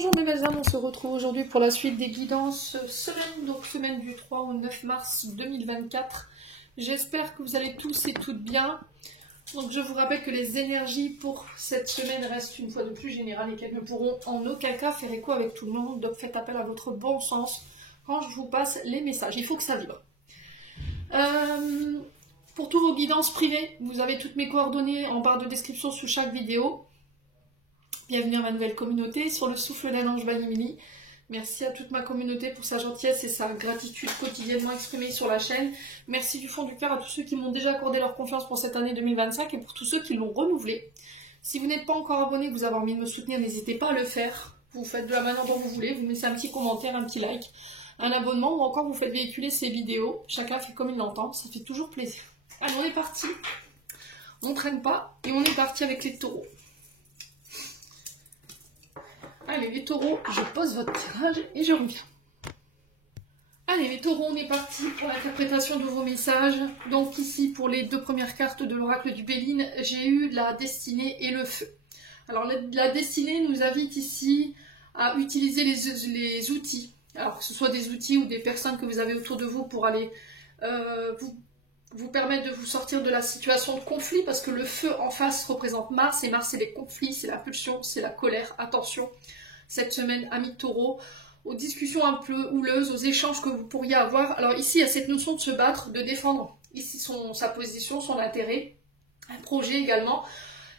Bonjour mes âmes, on se retrouve aujourd'hui pour la suite des guidances semaine, donc semaine du 3 au 9 mars 2024. J'espère que vous allez tous et toutes bien. Donc je vous rappelle que les énergies pour cette semaine restent une fois de plus générales et qu'elles ne pourront en aucun cas faire écho avec tout le monde. Donc faites appel à votre bon sens quand je vous passe les messages. Il faut que ça vibre. Pour tous vos guidances privées, vous avez toutes mes coordonnées en barre de description sous chaque vidéo. Bienvenue à ma nouvelle communauté sur le souffle d'un ange by Emily. Merci à toute ma communauté pour sa gentillesse et sa gratitude quotidiennement exprimée sur la chaîne. Merci du fond du cœur à tous ceux qui m'ont déjà accordé leur confiance pour cette année 2025 et pour tous ceux qui l'ont renouvelée. Si vous n'êtes pas encore abonné, vous avez envie de me soutenir, n'hésitez pas à le faire. Vous faites de la manière dont vous voulez, vous mettez un petit commentaire, un petit like, un abonnement ou encore vous faites véhiculer ces vidéos. Chacun fait comme il l'entend, ça fait toujours plaisir. Allez, on est parti. On ne traîne pas et on est parti avec les taureaux. Allez les taureaux, je pose votre tirage et je reviens. Allez les taureaux, on est parti pour l'interprétation de vos messages. Donc ici, pour les deux premières cartes de l'oracle du Béline, j'ai eu la destinée et le feu. Alors la destinée nous invite ici à utiliser les outils. Alors que ce soit des outils ou des personnes que vous avez autour de vous pour aller vous permettre de vous sortir de la situation de conflit, parce que le feu en face représente Mars, et Mars c'est les conflits, c'est la pulsion, c'est la colère. Attention, cette semaine, amis taureaux, aux discussions un peu houleuses, aux échanges que vous pourriez avoir. Alors ici, il y a cette notion de se battre, de défendre ici sa position, son intérêt, un projet également.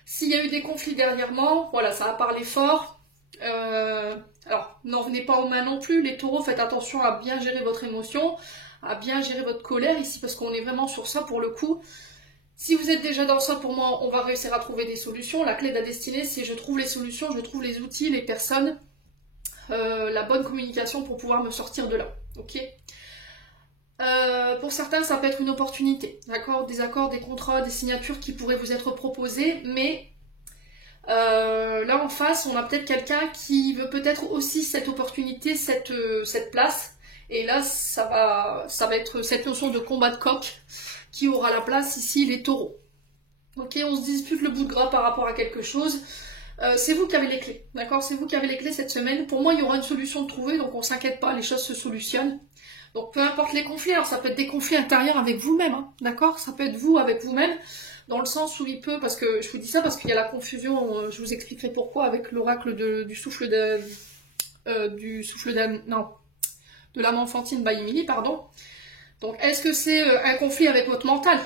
S'il y a eu des conflits dernièrement, voilà, ça a parlé fort. Alors, n'en venez pas aux mains non plus, les taureaux, faites attention à bien gérer votre émotion, à bien gérer votre colère ici, parce qu'on est vraiment sur ça pour le coup. Si vous êtes déjà dans ça, pour moi, on va réussir à trouver des solutions. La clé de la destinée, c'est je trouve les solutions, je trouve les outils, les personnes, la bonne communication pour pouvoir me sortir de là. Ok. Pour certains, ça peut être une opportunité, d'accord, des accords, des contrats, des signatures qui pourraient vous être proposés, mais là en face, on a peut-être quelqu'un qui veut peut-être aussi cette opportunité, cette place. Et là, ça va être cette notion de combat de coq qui aura la place ici, les taureaux. Ok, on se dispute le bout de gras par rapport à quelque chose. C'est vous qui avez les clés, d'accord? C'est vous qui avez les clés cette semaine. Pour moi, il y aura une solution de trouver, donc on ne s'inquiète pas, les choses se solutionnent. Donc peu importe les conflits, alors ça peut être des conflits intérieurs avec vous-même, hein, d'accord? Ça peut être vous avec vous-même, dans le sens où il peut, parce que je vous dis ça parce qu'il y a la confusion, je vous expliquerai pourquoi avec l'oracle du souffle de l'âme enfantine by Emily, pardon. Donc, est-ce que c'est un conflit avec votre mental?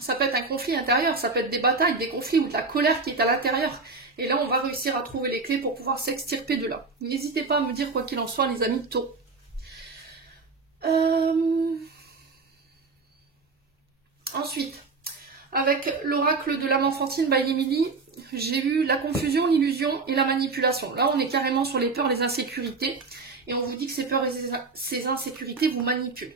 Ça peut être un conflit intérieur, ça peut être des batailles, des conflits ou de la colère qui est à l'intérieur. Et là, on va réussir à trouver les clés pour pouvoir s'extirper de là. N'hésitez pas à me dire quoi qu'il en soit, les amis de taureaux. Ensuite, avec l'oracle de l'âme enfantine by Emily, j'ai eu la confusion, l'illusion et la manipulation. Là, on est carrément sur les peurs, les insécurités. Et on vous dit que ces peurs et ces insécurités vous manipulent.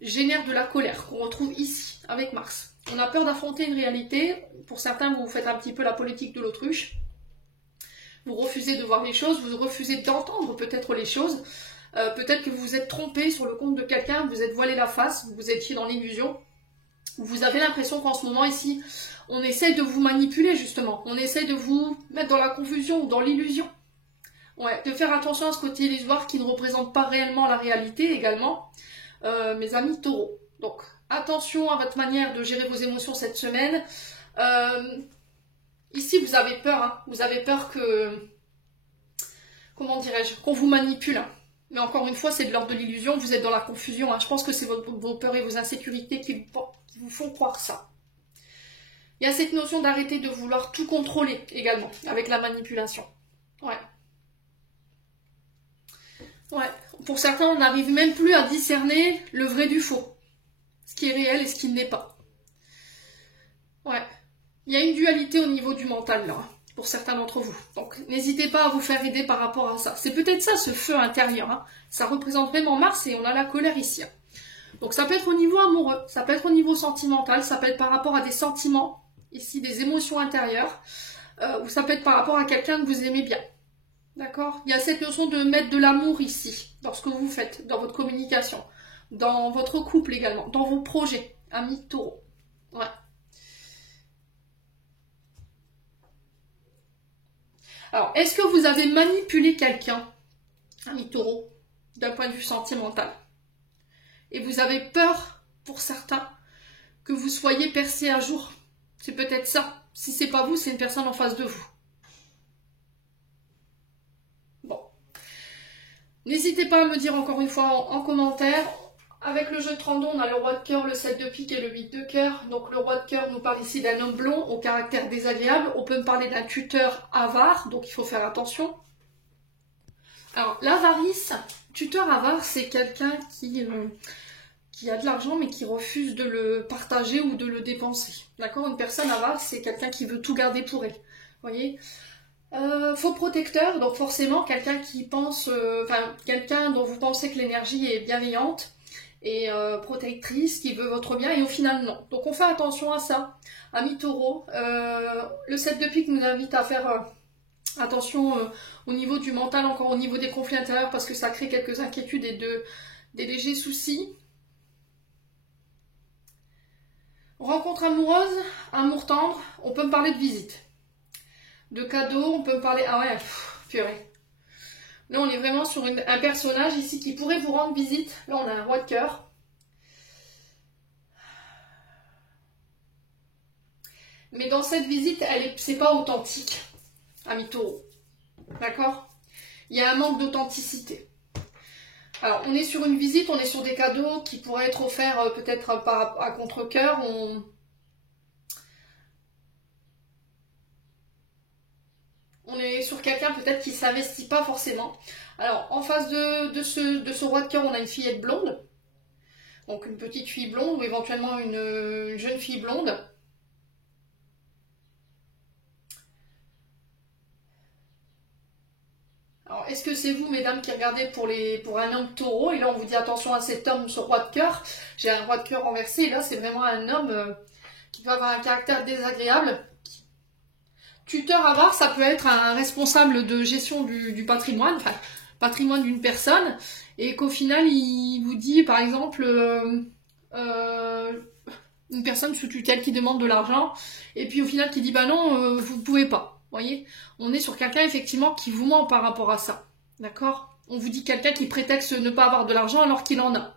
Génèrent de la colère qu'on retrouve ici, avec Mars. On a peur d'affronter une réalité. Pour certains, vous faites un petit peu la politique de l'autruche. Vous refusez de voir les choses, vous refusez d'entendre peut-être les choses. Peut-être que vous vous êtes trompé sur le compte de quelqu'un, vous êtes voilé la face, vous étiez dans l'illusion. Vous avez l'impression qu'en ce moment ici, on essaye de vous manipuler justement. On essaye de vous mettre dans la confusion ou dans l'illusion. Ouais, de faire attention à ce côté illusoire qui ne représente pas réellement la réalité également, mes amis taureaux. Donc, attention à votre manière de gérer vos émotions cette semaine. Ici, vous avez peur, hein. Vous avez peur que, comment dirais-je, qu'on vous manipule. Hein. Mais encore une fois, c'est de l'ordre de l'illusion, vous êtes dans la confusion. Hein. Je pense que c'est vos peurs et vos insécurités qui vous font croire ça. Il y a cette notion d'arrêter de vouloir tout contrôler également, avec la manipulation. Ouais. Ouais, pour certains, on n'arrive même plus à discerner le vrai du faux. Ce qui est réel et ce qui ne l'est pas. Ouais. Il y a une dualité au niveau du mental, là, pour certains d'entre vous. Donc, n'hésitez pas à vous faire aider par rapport à ça. C'est peut-être ça, ce feu intérieur. Hein. Ça représente vraiment Mars et on a la colère ici. Hein. Donc, ça peut être au niveau amoureux, ça peut être au niveau sentimental, ça peut être par rapport à des sentiments, ici, des émotions intérieures, ou ça peut être par rapport à quelqu'un que vous aimez bien. D'accord? Il y a cette notion de mettre de l'amour ici, dans ce que vous faites, dans votre communication, dans votre couple également, dans vos projets, amis taureaux. Ouais. Alors, est-ce que vous avez manipulé quelqu'un, ami taureau, d'un point de vue sentimental? Et vous avez peur, pour certains, que vous soyez percé un jour? C'est peut-être ça. Si c'est pas vous, c'est une personne en face de vous. Bon. N'hésitez pas à me dire encore une fois en commentaire. Avec le jeu de Trando, on a le roi de cœur, le 7 de pique et le 8 de cœur. Donc le roi de cœur nous parle ici d'un homme blond au caractère désagréable. On peut me parler d'un tuteur avare, donc il faut faire attention. Alors l'avarice, tuteur avare, c'est quelqu'un qui a de l'argent mais qui refuse de le partager ou de le dépenser. D'accord? Une personne avare, c'est quelqu'un qui veut tout garder pour elle. Vous voyez? Faux protecteur, donc forcément quelqu'un qui pense, quelqu'un dont vous pensez que l'énergie est bienveillante et protectrice, qui veut votre bien, et au final non. Donc on fait attention à ça. Ami taureau, le 7 de pique nous invite à faire attention au niveau du mental, encore au niveau des conflits intérieurs, parce que ça crée quelques inquiétudes et des légers soucis. Rencontre amoureuse, amour tendre, on peut me parler de visite. De cadeaux, on peut me parler... Ah ouais, purée. Là, on est vraiment sur un personnage ici qui pourrait vous rendre visite. Là, on a un roi de cœur. Mais dans cette visite, c'est pas authentique, ami taureau. D'accord? Il y a un manque d'authenticité. Alors, on est sur une visite, on est sur des cadeaux qui pourraient être offerts peut-être à contre-cœur. On est sur quelqu'un peut-être qui ne s'investit pas forcément. Alors, en face de ce roi de cœur, on a une fillette blonde. Donc, une petite fille blonde ou éventuellement une jeune fille blonde. Alors, est-ce que c'est vous, mesdames, qui regardez pour un homme taureau? Et là, on vous dit attention à cet homme, ce roi de cœur. J'ai un roi de cœur renversé. Et là, c'est vraiment un homme qui peut avoir un caractère désagréable. Tuteur avare, ça peut être un responsable de gestion du patrimoine, enfin, patrimoine d'une personne, et qu'au final, il vous dit, par exemple, une personne sous tutelle qui demande de l'argent, et puis au final, qui dit, bah non, vous ne pouvez pas. Vous voyez, on est sur quelqu'un, effectivement, qui vous ment par rapport à ça. D'accord? On vous dit quelqu'un qui prétexte ne pas avoir de l'argent alors qu'il en a.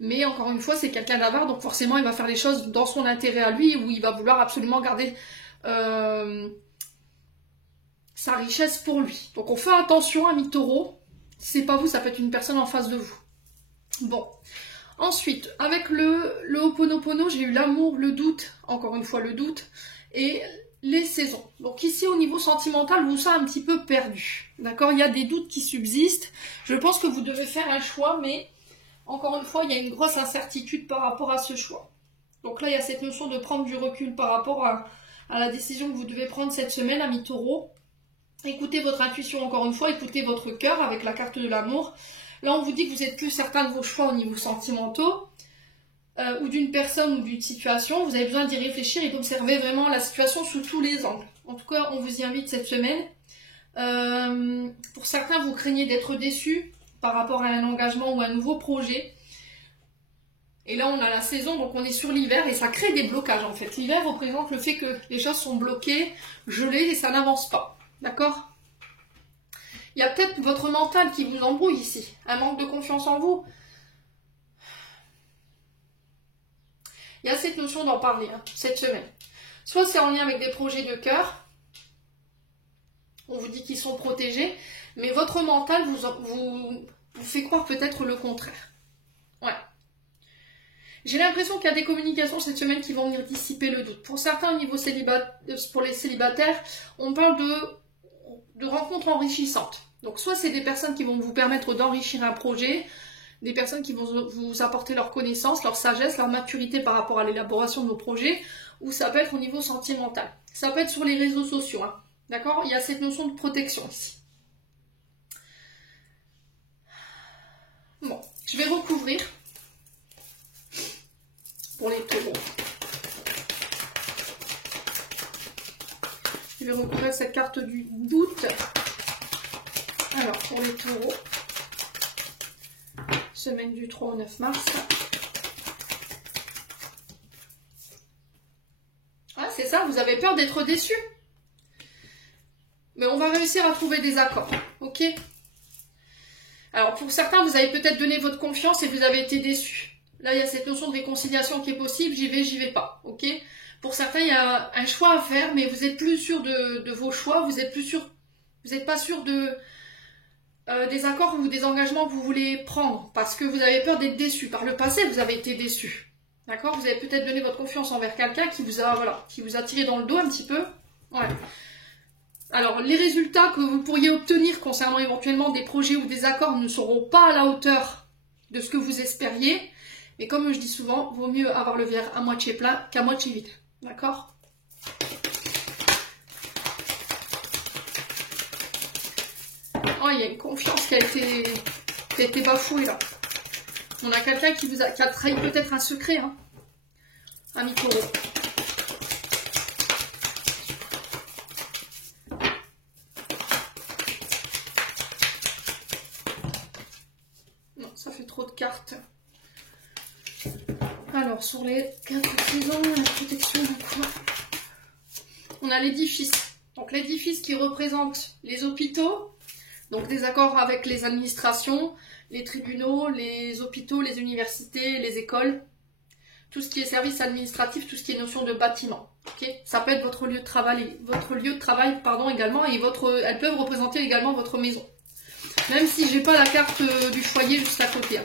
Mais encore une fois, c'est quelqu'un d'avare, donc forcément, il va faire les choses dans son intérêt à lui, où il va vouloir absolument garder... sa richesse pour lui. Donc on fait attention, ami taureau. Si c'est pas vous, ça peut être une personne en face de vous. Bon. Ensuite, avec le Ho'oponopono, j'ai eu l'amour, le doute, encore une fois le doute, et les saisons. Donc ici, au niveau sentimental, vous sentez un petit peu perdu. D'accord? Il y a des doutes qui subsistent. Je pense que vous devez faire un choix, mais encore une fois, il y a une grosse incertitude par rapport à ce choix. Donc là, il y a cette notion de prendre du recul par rapport à la décision que vous devez prendre cette semaine, ami taureau. Écoutez votre intuition encore une fois, écoutez votre cœur avec la carte de l'amour. Là, on vous dit que vous êtes plus certain de vos choix au niveau sentimentaux, ou d'une personne ou d'une situation. Vous avez besoin d'y réfléchir et d'observer vraiment la situation sous tous les angles. En tout cas, on vous y invite cette semaine. Pour certains, vous craignez d'être déçus par rapport à un engagement ou un nouveau projet. Et là, on a la saison, donc on est sur l'hiver et ça crée des blocages en fait. L'hiver représente le fait que les choses sont bloquées, gelées et ça n'avance pas. D'accord? Il y a peut-être votre mental qui vous embrouille ici. Un manque de confiance en vous. Il y a cette notion d'en parler cette semaine. Soit c'est en lien avec des projets de cœur. On vous dit qu'ils sont protégés. Mais votre mental vous fait croire peut-être le contraire. Ouais. J'ai l'impression qu'il y a des communications cette semaine qui vont venir dissiper le doute. Pour certains, au niveau pour les célibataires, on parle de rencontres enrichissantes. Donc soit c'est des personnes qui vont vous permettre d'enrichir un projet, des personnes qui vont vous apporter leur connaissance, leur sagesse, leur maturité par rapport à l'élaboration de vos projets, ou ça peut être au niveau sentimental. Ça peut être sur les réseaux sociaux. Hein. D'accord? Il y a cette notion de protection ici. Bon, je vais recouvrir pour les taureaux. Je vais recouvrir cette carte du doute. Alors, pour les taureaux, semaine du 3 au 9 mars. Ah, c'est ça, vous avez peur d'être déçu. mais on va réussir à trouver des accords, ok? Alors pour certains, vous avez peut-être donné votre confiance et vous avez été déçus. Là, il y a cette notion de réconciliation qui est possible, j'y vais pas, ok? Pour certains, il y a un choix à faire, mais vous êtes plus sûr de vos choix, vous n'êtes pas sûr des accords ou des engagements que vous voulez prendre, parce que vous avez peur d'être déçus. Par le passé, vous avez été déçus, d'accord? Vous avez peut-être donné votre confiance envers quelqu'un qui vous a tiré dans le dos un petit peu, ouais. Alors, les résultats que vous pourriez obtenir concernant éventuellement des projets ou des accords ne seront pas à la hauteur de ce que vous espériez. Mais comme je dis souvent, vaut mieux avoir le verre à moitié plein qu'à moitié vide. D'accord? Oh, il y a une confiance qui a été bafouée là. On a quelqu'un qui a trahi peut-être un secret, hein. Ami Taureau. Ça fait trop de cartes. Alors, sur les 4 saisons, la protection du quoi? On a l'édifice. Donc, l'édifice qui représente les hôpitaux, donc des accords avec les administrations, les tribunaux, les hôpitaux, les universités, les écoles, tout ce qui est service administratif, tout ce qui est notion de bâtiment. Okay, ça peut être votre lieu de travail, également, et elles peuvent représenter également votre maison. Même si j'ai pas la carte du foyer juste à côté. Hein.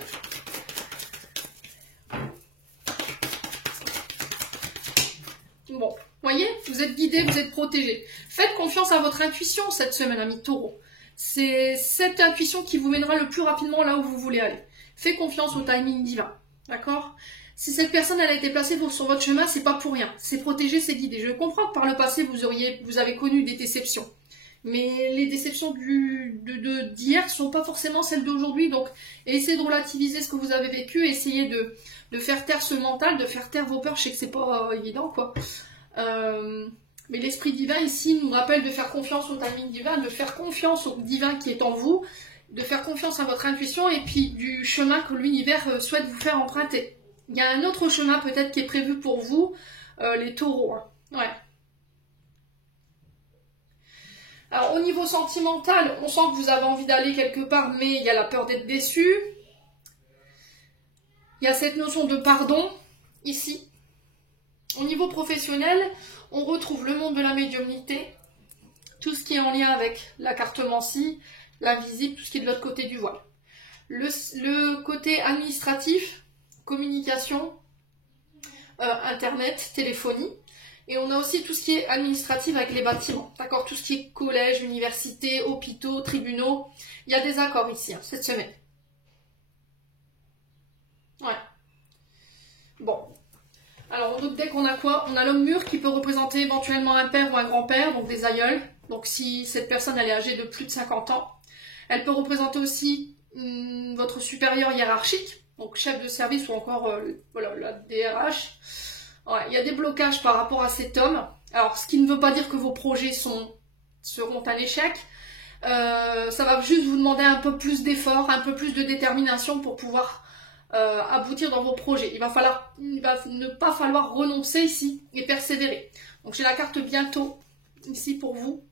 Bon, voyez, vous êtes guidé, vous êtes protégé. Faites confiance à votre intuition cette semaine, ami Taureau. C'est cette intuition qui vous mènera le plus rapidement là où vous voulez aller. Faites confiance au timing divin, d'accord? Si cette personne elle a été placée sur votre chemin, c'est pas pour rien. C'est protégé, c'est guidé. Je comprends que par le passé vous avez connu des déceptions. Mais les déceptions d'hier ne sont pas forcément celles d'aujourd'hui. Donc, essayez de relativiser ce que vous avez vécu. Essayez de faire taire ce mental, de faire taire vos peurs. Je sais que c'est pas évident, quoi. Mais l'esprit divin, ici, nous rappelle de faire confiance au timing divin, de faire confiance au divin qui est en vous, de faire confiance à votre intuition et puis du chemin que l'univers souhaite vous faire emprunter. Il y a un autre chemin peut-être qui est prévu pour vous, les taureaux. Hein. Ouais. Alors au niveau sentimental, on sent que vous avez envie d'aller quelque part, mais il y a la peur d'être déçu. Il y a cette notion de pardon, ici. Au niveau professionnel, on retrouve le monde de la médiumnité, tout ce qui est en lien avec la cartomancie, l'invisible, tout ce qui est de l'autre côté du voile. Le côté administratif, communication, internet, téléphonie. Et on a aussi tout ce qui est administratif avec les bâtiments. D'accord? Tout ce qui est collège, université, hôpitaux, tribunaux. Il y a des accords ici, hein, cette semaine. Ouais. Bon. Alors, en autre deck, on a quoi? On a l'homme mûr qui peut représenter éventuellement un père ou un grand-père, donc des aïeuls. Donc, si cette personne elle est âgée de plus de 50 ans. Elle peut représenter aussi votre supérieur hiérarchique, donc chef de service ou encore voilà, la DRH. Ouais, il y a des blocages par rapport à cet homme. Alors, ce qui ne veut pas dire que vos projets seront un échec. Ça va juste vous demander un peu plus d'effort, un peu plus de détermination pour pouvoir aboutir dans vos projets. Il va ne pas falloir renoncer ici et persévérer. Donc, j'ai la carte bientôt ici pour vous,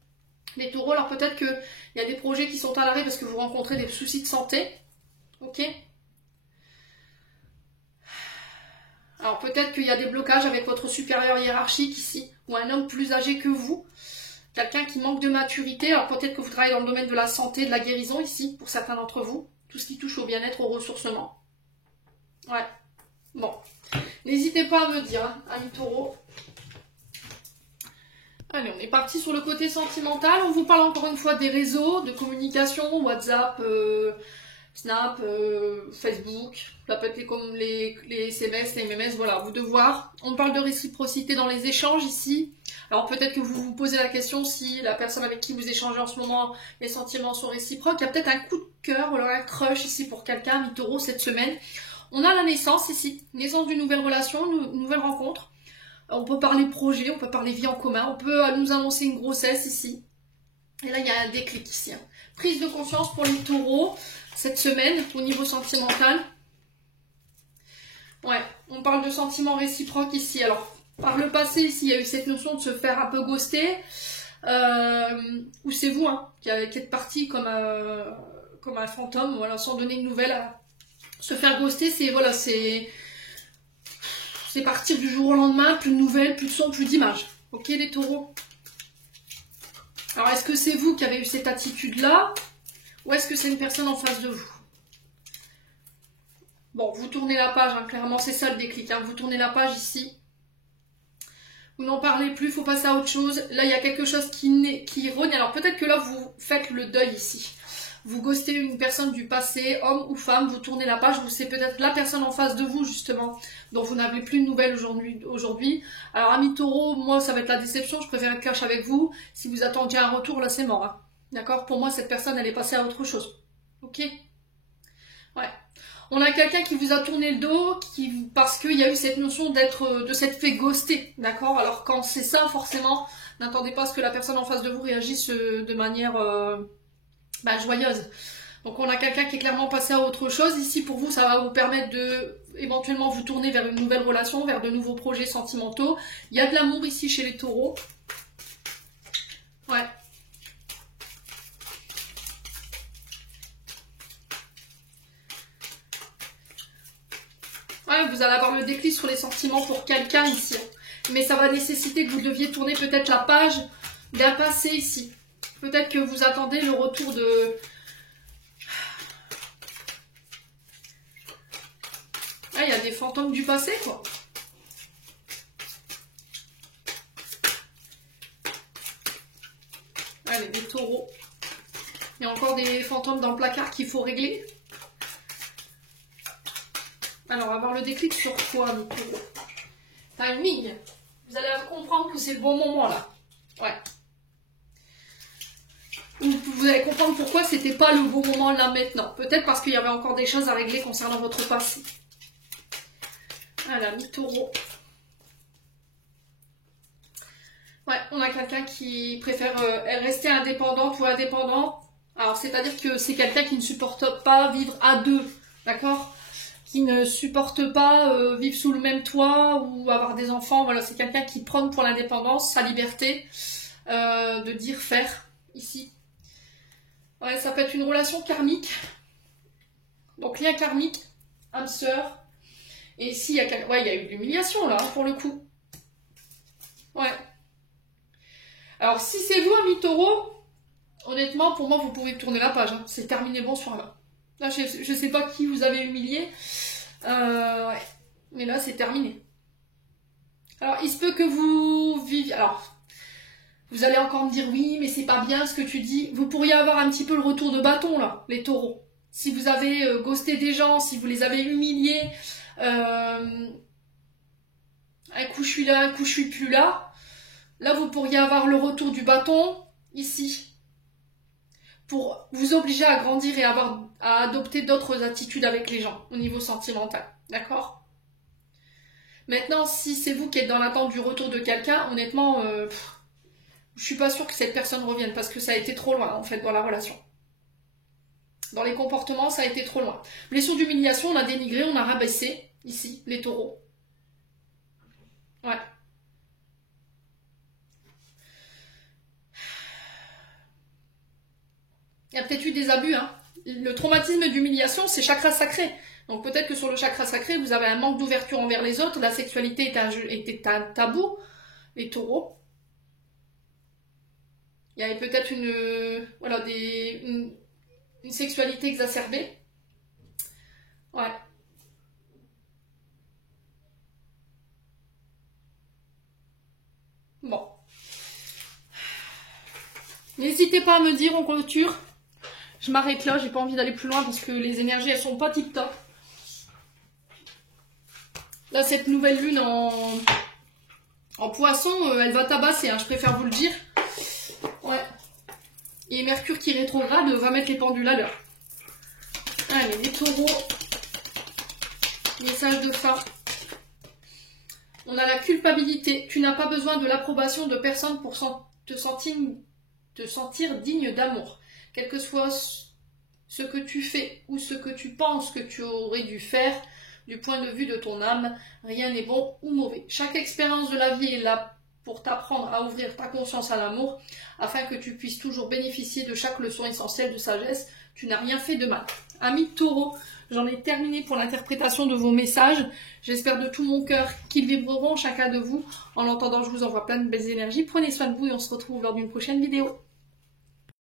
les taureaux. Alors, peut-être qu'il y a des projets qui sont à l'arrêt parce que vous rencontrez des soucis de santé. Ok ? Alors peut-être qu'il y a des blocages avec votre supérieur hiérarchique ici, ou un homme plus âgé que vous, quelqu'un qui manque de maturité. Alors peut-être que vous travaillez dans le domaine de la santé, de la guérison ici, pour certains d'entre vous, tout ce qui touche au bien-être, au ressourcement. Ouais, bon, n'hésitez pas à me dire, hein, amis taureaux. Allez, on est parti sur le côté sentimental. On vous parle encore une fois des réseaux de communication, WhatsApp, Snap, Facebook, ça peut être comme les SMS, les MMS, voilà, vous devoir. On parle de réciprocité dans les échanges ici. Alors peut-être que vous vous posez la question si la personne avec qui vous échangez en ce moment, les sentiments sont réciproques. Il y a peut-être un coup de cœur, voilà, un crush ici pour quelqu'un, mi-taureau cette semaine. On a la naissance ici, naissance d'une nouvelle relation, une nouvelle rencontre. On peut parler projet, on peut parler vie en commun, on peut nous annoncer une grossesse ici. Et là, il y a un déclic ici. Hein. Prise de conscience pour les taureaux. Cette semaine, au niveau sentimental, ouais, on parle de sentiments réciproques ici. Alors, par le passé, ici, il y a eu cette notion de se faire un peu ghoster. ou c'est vous hein, qui êtes parti comme un fantôme, voilà, sans donner de nouvelles. Se faire ghoster, c'est voilà, c'est partir du jour au lendemain, plus de nouvelles, plus de son, plus d'images. Ok les taureaux? Alors est-ce que c'est vous qui avez eu cette attitude-là, ou est-ce que c'est une personne en face de vous? Bon, vous tournez la page, hein, clairement, c'est ça le déclic. Hein, vous tournez la page ici. Vous n'en parlez plus, il faut passer à autre chose. Là, il y a quelque chose qui rogne. Alors peut-être que là, vous faites le deuil ici. Vous ghostez une personne du passé, homme ou femme, vous tournez la page, c'est peut-être la personne en face de vous, justement, dont vous n'avez plus de nouvelles aujourd'hui. Alors, amis taureau, moi, ça va être la déception, je préfère être cash avec vous. Si vous attendiez un retour, là, c'est mort. Hein. D'accord? Pour moi, cette personne, elle est passée à autre chose. Ok? Ouais. On a quelqu'un qui vous a tourné le dos parce qu'il y a eu cette notion de s'être fait ghoster, d'accord? Alors quand c'est ça, forcément, n'attendez pas à ce que la personne en face de vous réagisse de manière joyeuse. Donc on a quelqu'un qui est clairement passé à autre chose. Ici pour vous, ça va vous permettre de éventuellement vous tourner vers une nouvelle relation, vers de nouveaux projets sentimentaux. Il y a de l'amour ici chez les taureaux. Ouais. Ouais, vous allez avoir le déclic sur les sentiments pour quelqu'un ici. Mais ça va nécessiter que vous deviez tourner peut-être la page d'un passé ici. Peut-être que vous attendez le retour de... Ah, il y a des fantômes du passé, quoi. Allez, des taureaux. Il y a encore des fantômes dans le placard qu'il faut régler. Alors, on va voir le déclic sur quoi, mes taureaux? Timing. Vous allez comprendre que c'est le bon moment, là. Ouais. Vous allez comprendre pourquoi c'était pas le bon moment, là, maintenant. Peut-être parce qu'il y avait encore des choses à régler concernant votre passé. Voilà, mi taureau. Ouais, on a quelqu'un qui préfère rester indépendante ou indépendant. Alors, c'est-à-dire que c'est quelqu'un qui ne supporte pas vivre à deux, d'accord? Qui ne supporte pas vivre sous le même toit ou avoir des enfants. Voilà, c'est quelqu'un qui prône pour l'indépendance, sa liberté de dire, faire, ici. Ouais, ça peut être une relation karmique. Donc, lien karmique, âme sœur. Et ici, il y a eu de l'humiliation, là, pour le coup. Ouais. Alors, si c'est vous, ami taureau, honnêtement, pour moi, vous pouvez tourner la page. Hein. C'est terminé, bonsoir, là. Là, je sais pas qui vous avez humilié. Ouais. Mais là, c'est terminé. Alors, il se peut que vous viviez... Alors, vous allez encore me dire, oui, mais c'est pas bien ce que tu dis. Vous pourriez avoir un petit peu le retour de bâton, là, les taureaux. Si vous avez ghosté des gens, si vous les avez humiliés, un coup je suis là, un coup je suis plus là. Là, vous pourriez avoir le retour du bâton, ici. Pour vous obliger à grandir et à adopter d'autres attitudes avec les gens au niveau sentimental. D'accord? Maintenant, si c'est vous qui êtes dans l'attente du retour de quelqu'un, honnêtement, je suis pas sûre que cette personne revienne parce que ça a été trop loin en fait dans la relation. Dans les comportements, ça a été trop loin. Blessure d'humiliation, on a dénigré, on a rabaissé, ici, les taureaux. Ouais. Il y a peut-être eu des abus. Hein. Le traumatisme d'humiliation, c'est chakra sacré. Donc peut-être que sur le chakra sacré, vous avez un manque d'ouverture envers les autres. La sexualité était un tabou. Les taureaux. Il y avait peut-être une sexualité exacerbée. Ouais. Bon. N'hésitez pas à me dire en clôture. Je m'arrête là, j'ai pas envie d'aller plus loin parce que les énergies elles sont pas tip top. Là cette nouvelle lune en poisson, elle va tabasser, hein, je préfère vous le dire. Ouais. Et Mercure qui rétrograde va mettre les pendules à l'heure. Allez, les taureaux. Message de fin. On a la culpabilité. Tu n'as pas besoin de l'approbation de personne pour te sentir digne d'amour. Quel que soit ce que tu fais ou ce que tu penses que tu aurais dû faire, du point de vue de ton âme, rien n'est bon ou mauvais. Chaque expérience de la vie est là pour t'apprendre à ouvrir ta conscience à l'amour, afin que tu puisses toujours bénéficier de chaque leçon essentielle de sagesse. Tu n'as rien fait de mal. Amis Taureau, j'en ai terminé pour l'interprétation de vos messages. J'espère de tout mon cœur qu'ils vibreront chacun de vous. En l'entendant, je vous envoie plein de belles énergies. Prenez soin de vous et on se retrouve lors d'une prochaine vidéo.